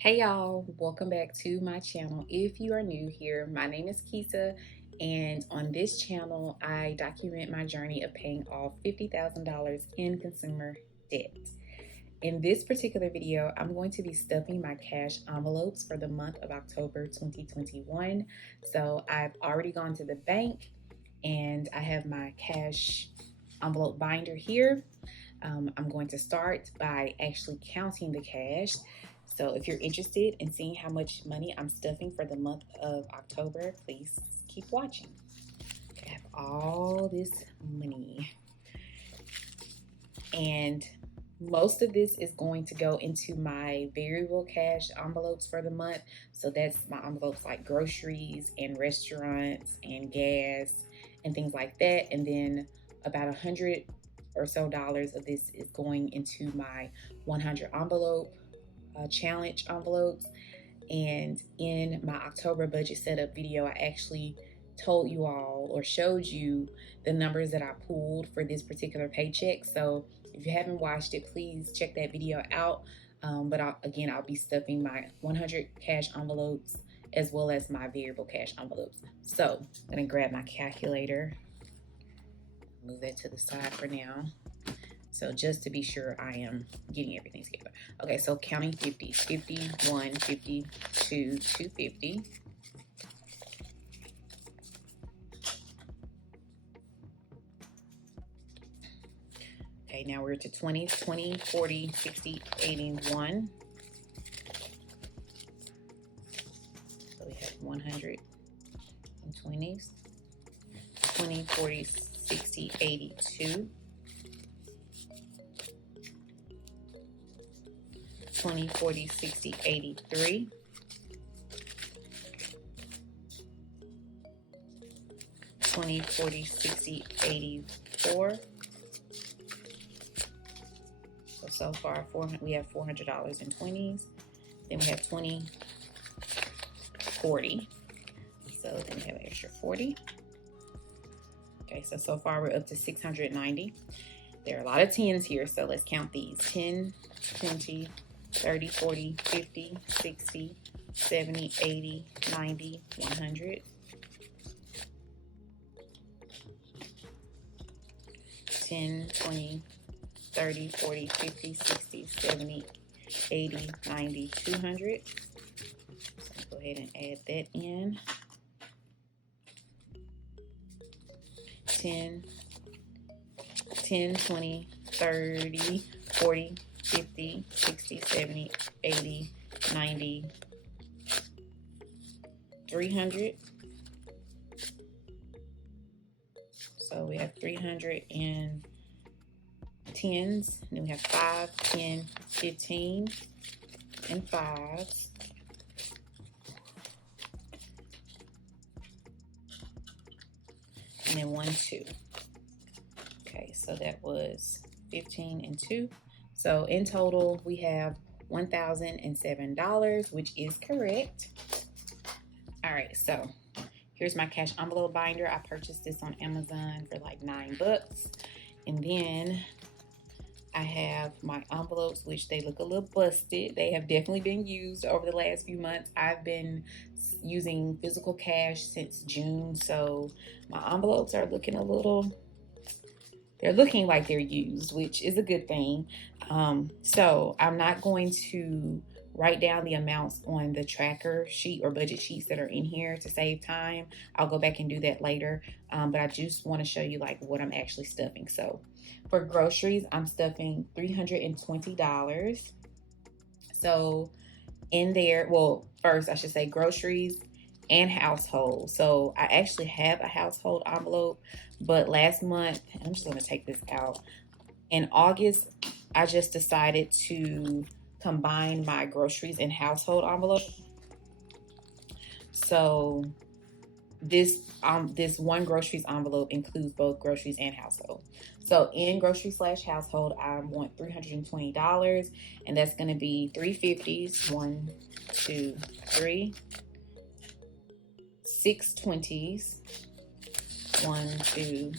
Hey y'all, welcome back to my channel. If you are new here, my name is Keisha, and on this channel, I document my journey of paying off $50,000 in consumer debt. In this particular video, I'm going to be stuffing my cash envelopes for the month of October 2021. So I've already gone to the bank and I have my cash envelope binder here. I'm going to start by actually counting the cash. So if you're interested in seeing how much money I'm stuffing for the month of October, please keep watching. I have all this money. And most of this is going to go into my variable cash envelopes for the month. So that's my envelopes like groceries and restaurants and gas and things like that. And then about $100 or so of this is going into my 100 envelope challenge envelopes. And in my October budget setup video, I actually told you all or showed you the numbers that I pulled for this particular paycheck. So if you haven't watched it, please check that video out. But I'll be stuffing my 100 cash envelopes as well as my variable cash envelopes. So I'm gonna grab my calculator, move that to the side for now. So just to be sure I am getting everything together. Okay, so counting 50, 51, 52, 250. Okay, now we're to 20, 40, 60, 81. So we have 120s. 20, 40, 60, 82. 20, 40, 60, 83. 20, 40, 60, 84. So far, we have $400 in 20s. Then we have 20, 40. So then we have an extra 40. Okay, so far we're up to 690. There are a lot of 10s here, so let's count these. 10, 20, 30, 40, 50, 60, 70, 80, 90, 100. 10, 20, 30, 40, 50, 60, 70, 80, 90, 200. So go ahead and add that in. 10, 20, 30, 40, 50, 60, 70, 80, 90, 300. So we have 300 in 10s. And then we have 5, 10, 15 and 5s. And then 1, 2. Okay, so that was 15 and 2. So in total, we have $1,007, which is correct. All right, so here's my cash envelope binder. I purchased this on Amazon for like $9. And then I have my envelopes, which they look a little busted. They have definitely been used over the last few months. I've been using physical cash since June, so my envelopes are looking they're looking like they're used, which is a good thing. So I'm not going to write down the amounts on the tracker sheet or budget sheets that are in here to save time. I'll go back and do that later, but I just want to show you like what I'm actually stuffing. So for groceries, I'm stuffing $320. So in there, well, first I should say groceries and household. So I actually have a household envelope, but last month, I'm just gonna take this out. In August, I just decided to combine my groceries and household envelope. So this one groceries envelope includes both groceries and household. So in grocery / household, I want $320, and that's going to be 350s, 1, 2, 3, 6 20s, 1, 2,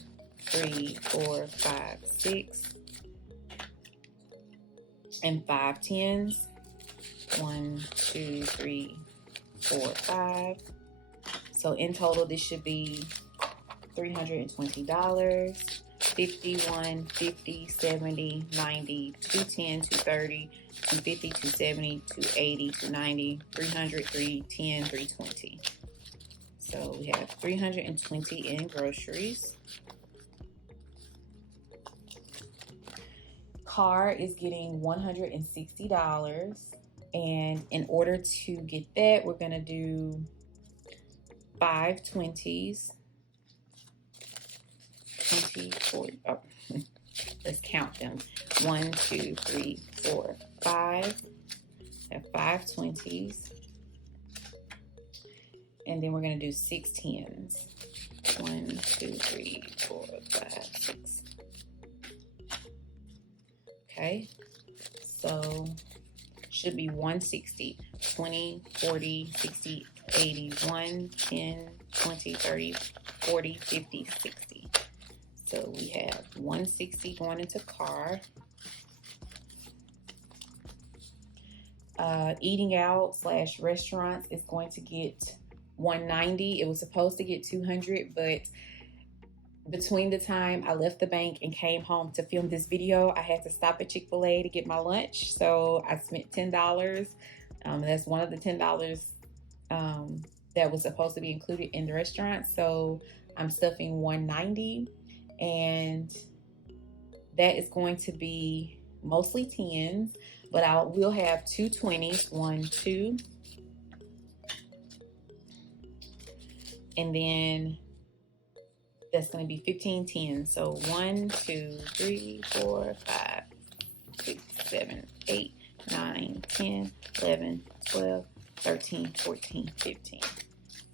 3, 4, 5, 6, and 5 10s. 1, 2, 3, 4, 5. So in total, this should be $320. 51, 50, 70, 90, 210, 230, 250, 270, 280, 290, 300, 310, 320. So we have 320 in groceries. Car is getting $160. And in order to get that, we're gonna do 5 20s. 20, 40, oh, let's count them. 1, 2, 3, 4, 5. Have 5 20s. And then we're gonna do 6 10s. 1, 2, 3, 4, 5, 6. Okay, so should be 160, 20, 40, 60, 80, 1, 10, 20, 30, 40, 50, 60. So we have 160 going into car. Eating out / restaurants is going to get 190. It was supposed to get 200, but between the time I left the bank and came home to film this video, I had to stop at Chick-fil-A to get my lunch. So I spent $10. That's one of the $10 that was supposed to be included in the restaurant. So I'm stuffing 190, and that is going to be mostly 10s, but I will have 2 20s, 1, 2, and then that's going to be 15 10s. So 1, 2, 3, 4, 5, 6, 7, 8, 9, 10, 11, 12, 13, 14, 15.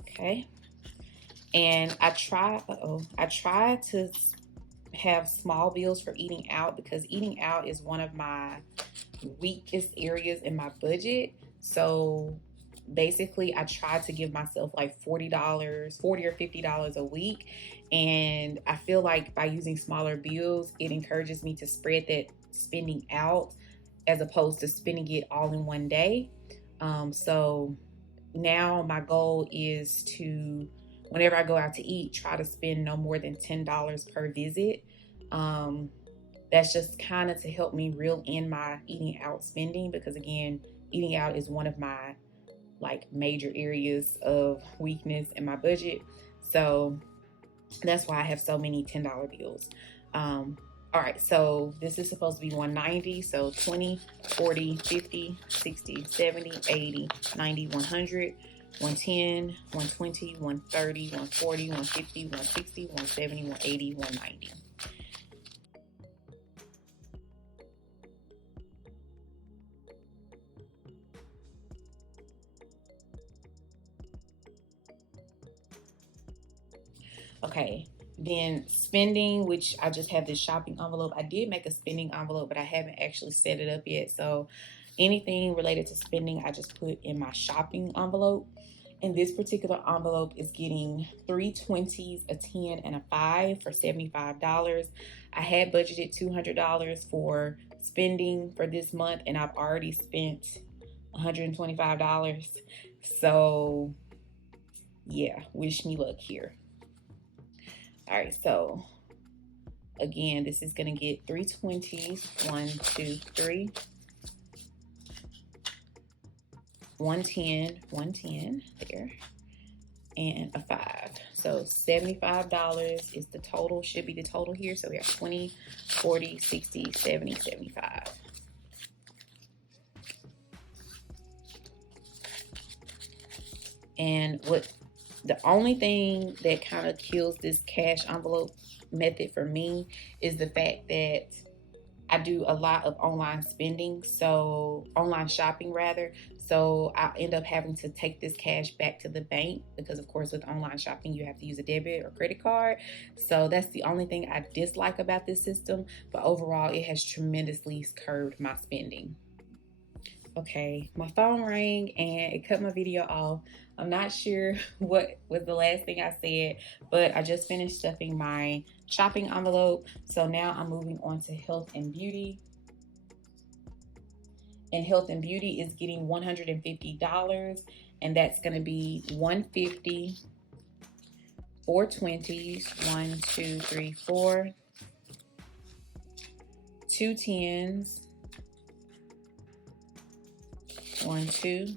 Okay. And I try to have small bills for eating out, because eating out is one of my weakest areas in my budget. So basically I try to give myself like $40 or $50 a week, and I feel like by using smaller bills, it encourages me to spread that spending out as opposed to spending it all in one day. So now my goal is to, whenever I go out to eat, try to spend no more than $10 per visit. That's just kind of to help me reel in my eating out spending, because again, eating out is one of my like major areas of weakness in my budget. So that's why I have so many $10 bills. All right, so this is supposed to be 190. So 20, 40, 50, 60, 70, 80, 90, 100, 110, 120, 130, 140, 150, 160, 170, 180, 190. Okay, then spending, which I just have this shopping envelope. I did make a spending envelope, but I haven't actually set it up yet. So anything related to spending, I just put in my shopping envelope. And this particular envelope is getting 3 20s, a 10, and a 5 for $75. I had budgeted $200 for spending for this month, and I've already spent $125. So yeah, wish me luck here. All right, so again, this is gonna get 3 20s, 1, 2, 3, 110, 110 there, and a 5. So $75 is the total, should be the total here. So we have 20, 40, 60, 70, 75. And the only thing that kind of kills this cash envelope method for me is the fact that I do a lot of online spending, so online shopping rather. So I end up having to take this cash back to the bank, because of course with online shopping you have to use a debit or credit card. So that's the only thing I dislike about this system, but overall it has tremendously curbed my spending. Okay, my phone rang and it cut my video off. I'm not sure what was the last thing I said, but I just finished stuffing my shopping envelope. So now I'm moving on to health and beauty. And health and beauty is getting $150, and that's going to be 150, 4 20s, 1 2 3 4, 2 10s, 1 2,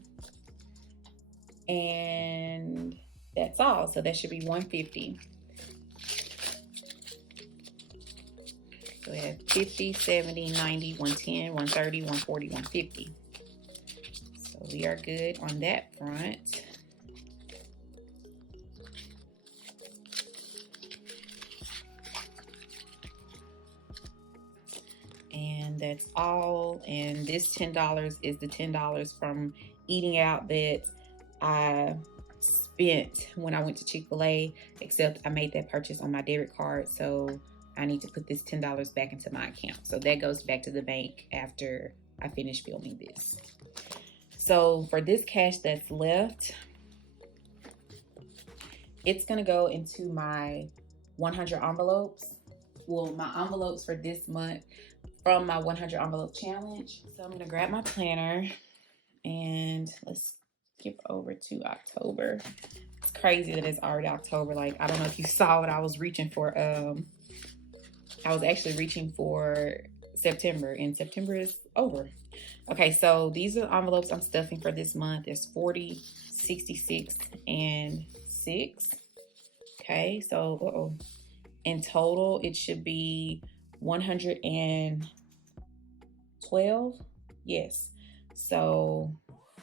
and that's all. So that should be 150. So we have 50, 70, 90, 110, 130, 140, 150. So we are good on that front. And that's all. And this $10 is the $10 from eating out that I spent when I went to Chick-fil-A, except I made that purchase on my debit card. So I need to put this $10 back into my account. So that goes back to the bank after I finish filming this. So for this cash that's left, it's gonna go into my 100 envelopes. Well, my envelopes for this month from my 100 envelope challenge. So I'm gonna grab my planner and let's skip over to October. It's crazy that it's already October. Like, I don't know if you saw what I was reaching for. I was actually reaching for September, and September is over. Okay, so these are the envelopes I'm stuffing for this month. There's 40, 66, and 6. Okay, so in total, it should be 112. Yes. So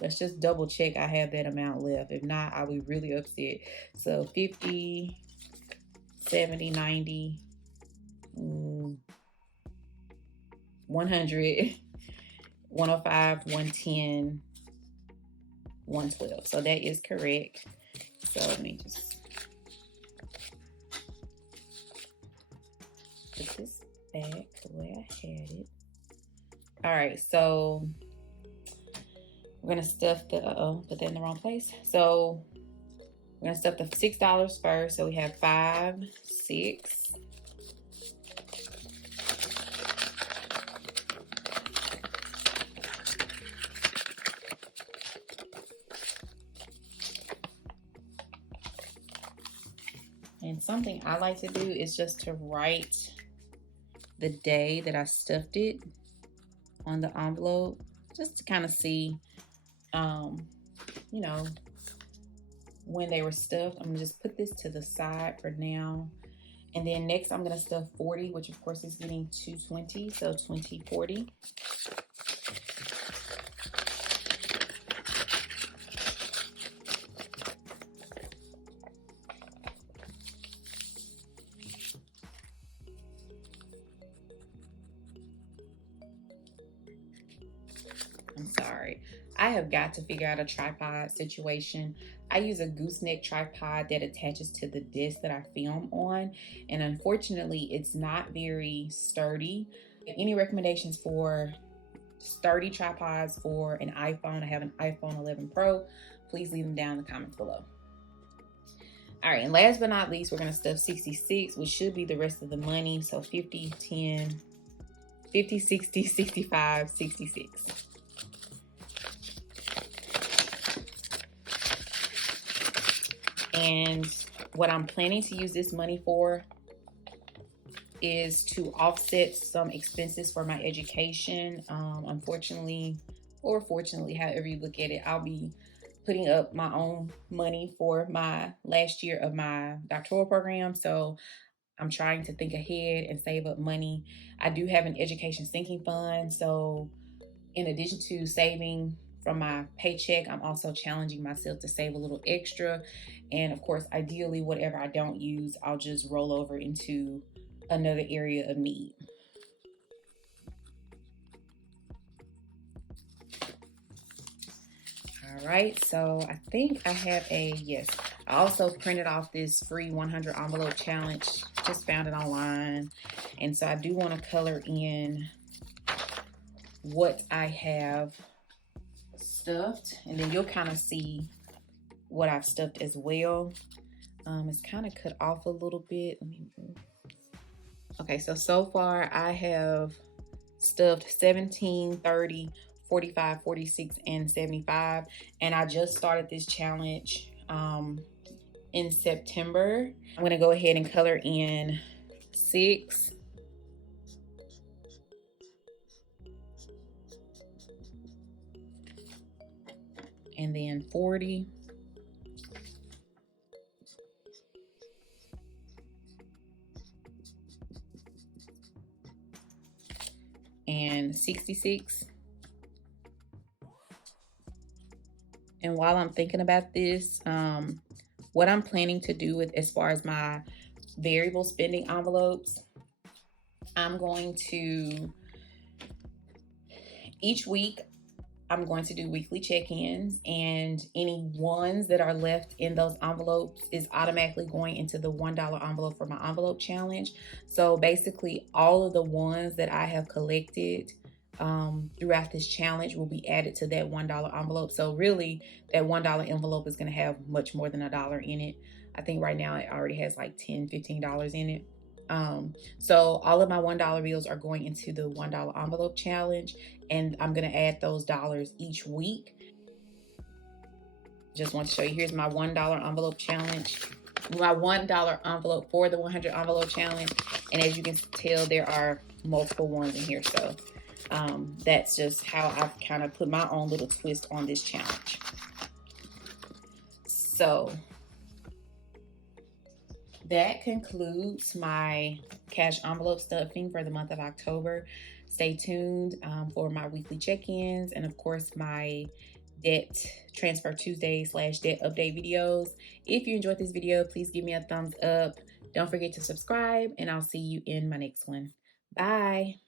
let's just double check I have that amount left. If not, I'll be really upset. So 50, 70, 90, 100, 105, 110, 112. So that is correct. So let me just put this back the way I had it. All right, so we're gonna stuff the, put that in the wrong place. So we're gonna stuff the $6 first. So we have 5, 6. And something I like to do is just to write the day that I stuffed it on the envelope, just to kind of see, you know, when they were stuffed. I'm gonna just put this to the side for now. And then next I'm gonna stuff 40, which of course is getting 220, so 20, 40. I'm sorry. I have got to figure out a tripod situation. I use a gooseneck tripod that attaches to the desk that I film on, and unfortunately it's not very sturdy. Any recommendations for sturdy tripods for an iPhone? I have an iPhone 11 Pro. Please leave them down in the comments below. All right, and last but not least, we're gonna stuff 66, which should be the rest of the money. So 50, 10, 50, 60, 65, 66. And what I'm planning to use this money for is to offset some expenses for my education. Unfortunately, or fortunately, however you look at it, I'll be putting up my own money for my last year of my doctoral program. So I'm trying to think ahead and save up money. I do have an education sinking fund. So in addition to saving from my paycheck, I'm also challenging myself to save a little extra. And of course, ideally, whatever I don't use, I'll just roll over into another area of need. All right, so I think I have yes. I also printed off this free 100 envelope challenge, just found it online. And so I do want to color in what I have stuffed, and then you'll kind of see what I've stuffed as well. It's kind of cut off a little bit. Let me move. Okay, so far I have stuffed 17, 30, 45, 46, and 75. And I just started this challenge in September. I'm gonna go ahead and color in 6, and then 40, and 66. And while I'm thinking about this, what I'm planning to do with as far as my variable spending envelopes, I'm going to, each week, I'm going to do weekly check-ins, and any ones that are left in those envelopes is automatically going into the $1 envelope for my envelope challenge. So basically all of the ones that I have collected throughout this challenge will be added to that $1 envelope. So really that $1 envelope is going to have much more than $1 in it. I think right now it already has like $10, $15 in it. So all of my $1 bills are going into the $1 envelope challenge, and I'm gonna add those dollars each week. Just want to show you, here's my $1 envelope challenge, my $1 envelope for the 100 envelope challenge. And as you can tell, there are multiple ones in here. So that's just how I've kind of put my own little twist on this challenge. So that concludes my cash envelope stuffing for the month of October. Stay tuned for my weekly check-ins, and of course my debt transfer Tuesday / debt update videos. If you enjoyed this video, please give me a thumbs up. Don't forget to subscribe, and I'll see you in my next one. Bye.